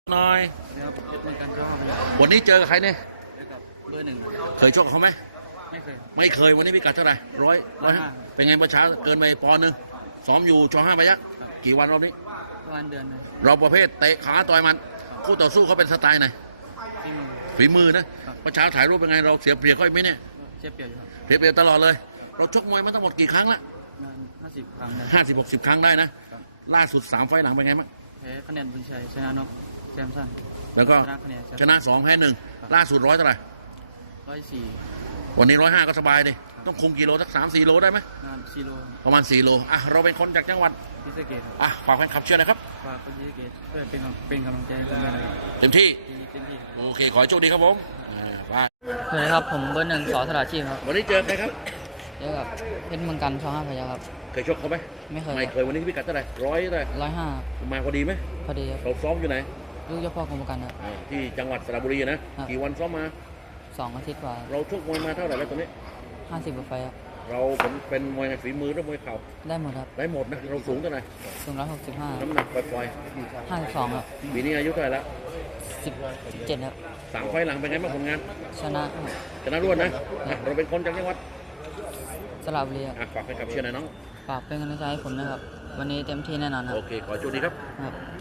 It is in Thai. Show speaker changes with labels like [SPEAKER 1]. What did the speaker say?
[SPEAKER 1] หน่อย
[SPEAKER 2] ครับเพชรเมืองการช่อง
[SPEAKER 1] วันนี้เจอกับใครเนี่ย
[SPEAKER 2] เจอกับเบอร์หนึ่ง
[SPEAKER 1] เคยชกกับเขาไหม
[SPEAKER 2] ไม่เคย
[SPEAKER 1] วันนี้พิกัดเท่าไหร่100เป็นไงเมื่อเช้าเกินไปปอนด์นึงซ้อมอยู่ช.5พยัคฆ์กี่วันรอบนี้
[SPEAKER 2] ประมาณเดือนนึง
[SPEAKER 1] เราประเภทเตะขาต่อยมันคู่ต่อสู้เขาเป็นสไตล์ไหน
[SPEAKER 2] ที่มือ
[SPEAKER 1] ฝีมือนะเมื่อเช้าถ่ายรูปเป็นไงเราเสียเปรียบเขาอีกไหมเนี่ย
[SPEAKER 2] เสียเปรียบอยู่ครับ
[SPEAKER 1] เสียเปรียบตลอดเลยเราชกมวยมาทั้งหมดกี่ครั้งละ
[SPEAKER 2] 50 ครั้ง
[SPEAKER 1] 50-60 ครั้งได้นะล่าสุด3 ไฟล์หลังเป็นไงบ้าง
[SPEAKER 2] แพ้คะแนนบุญชัยชนะน็อกแซมสัน
[SPEAKER 1] แล้วก็ชนะ2แพ้1ล่าสุด100เท่าไหร่
[SPEAKER 2] 104
[SPEAKER 1] วันนี้105ก็สบายดิต้องคุมกิโลสัก3-4 โลได้ไหม
[SPEAKER 2] 4 โล
[SPEAKER 1] ประมาณ4 โลเราเป็นคนจากจังหวัด
[SPEAKER 2] ศรีสะเกษ
[SPEAKER 1] ฝากแฟนคลับเชื่อนะครับ
[SPEAKER 2] ฝากคนศรีสะเกษเพื่อเป็นกำลังใจให้ผมด้วยนะครับ
[SPEAKER 1] เต็มที่โอเคขอให้โชคดีครับผม
[SPEAKER 2] สวัสดีครับผมเบอร์หนึ่งสอสระชีพครับ
[SPEAKER 1] วันนี้เจอใครครับ
[SPEAKER 2] เจอกับเพชรเมืองกันช่อง5พยัคฆ์ครับ
[SPEAKER 1] เคยชกเขาไหม
[SPEAKER 2] ไม่เค
[SPEAKER 1] ยวันนี้พิกัดเท่าไหร่100เท่าไหร่
[SPEAKER 2] 105
[SPEAKER 1] มาพอดีไหม
[SPEAKER 2] พอดีครับ
[SPEAKER 1] เราซ้อมอยู่ไหน
[SPEAKER 2] ลูกเจ้าพ่อกรมการครับ
[SPEAKER 1] ที่จังหวัดสระบุรีนะกี่วันซ้อมมา
[SPEAKER 2] 2 อาทิตย์กว่า
[SPEAKER 1] เราชกมวยมาเท่าไหร่แล้วตอนนี้
[SPEAKER 2] 50 กว่าไฟครับ
[SPEAKER 1] เราเป็นมวยฝีมือหรือมวยเข่า
[SPEAKER 2] ได้หมดครับ
[SPEAKER 1] ได้หมดนะเราสูงเท่าไหร่
[SPEAKER 2] สูง165
[SPEAKER 1] น้ำหนักปล่อย
[SPEAKER 2] 52ครับ
[SPEAKER 1] ปีนี้อายุเท่าไหร่แล้ว
[SPEAKER 2] 17ครับ
[SPEAKER 1] 3 ไฟล์หลังเป็นไงบ้างผลงาน
[SPEAKER 2] ชนะ
[SPEAKER 1] รวดนะเราเป็นคนจากจังหวัด
[SPEAKER 2] สระบุรีครับ
[SPEAKER 1] ฝากให้กับเชียร์หน่อยน้อง
[SPEAKER 2] ฝากเป็นกำลังใจให้ผมนะครับวันนี้เต็มที่แน่นอนครับ
[SPEAKER 1] โอเคขอโชคดีครับ